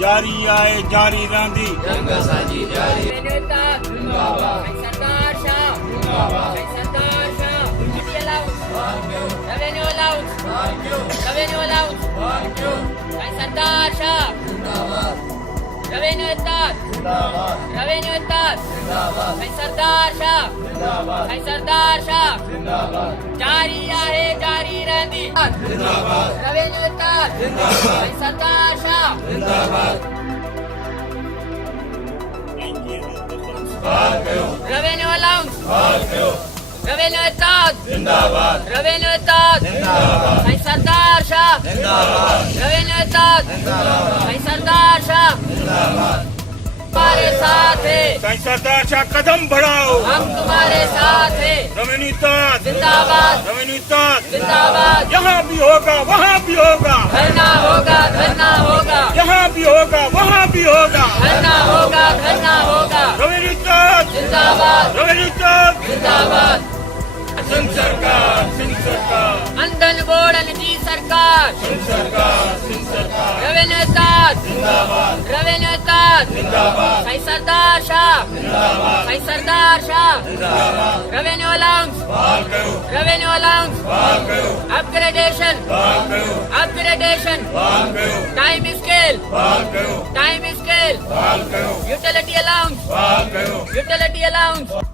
जारी आए जारी रहंदी जंग असांजी जारी नेता जिंदाबाद सरदार शाह जिंदाबाद Sardar Shah duty allowance revenue allowance revenue allowance Sardar Shah जिंदाबाद रेवेन्यू इत्ताद जिंदाबाद रेवेन्यू इत्ताद जिंदाबाद सरदार शाह जिंदाबाद सरदार शाह जिंदाबाद जारी आहे जारी रहंदी जिंदाबाद रेवेन्यू इत्ताद जिंदाबाद सरदार शाह जिंदाबाद बहाल कयो रेवेन्यू अलाउंस बहाल कयो रेवेन्यू इत्ताद जिंदाबाद रेवेन्यू इत्ताद जिंदाबाद सरदार शाह जिंदाबाद रेवेन्यू इत्ताद जिंदाबाद सरदार शाह जिंदाबाद तुम्हारे साथ है सरदार शाह कदम बढ़ाओ हम तुम्हारे साथ है रेवेन्यू इत्ताद जिंदाबाद रेवेन्यू इत्ताद जिंदाबाद यहाँ भी होगा वहाँ भी होगा धरना होगा धरना होगा यहाँ भी होगा वहाँ भी होगा धरना होगा धरना होगा रेवेन्यू इत्ताद जिंदाबाद रेवेन्यू इत्ताद जिंदाबाद सिंध सरकार अंधन बोर्डन जी सरकार सिंध सरकार रेवेन्यू इत्ताद जिंदाबाद रेवेन्यू इत्ताद जिंदाबाद सरदार शाह जिंदाबाद सरदार शाह जिंदाबाद रेवेन्यू अलाउंस बहाल कयो रेवेन्यू अलाउंस बहाल कयो अपग्रेडेशन बहाल कयो अपग्रेडेशन बहाल कयो टाइम स्केल बहाल कयो टाइम स्केल बहाल कयो यूटिलिटी अलाउंस बहाल कयो यूटिलिटी अलाउंस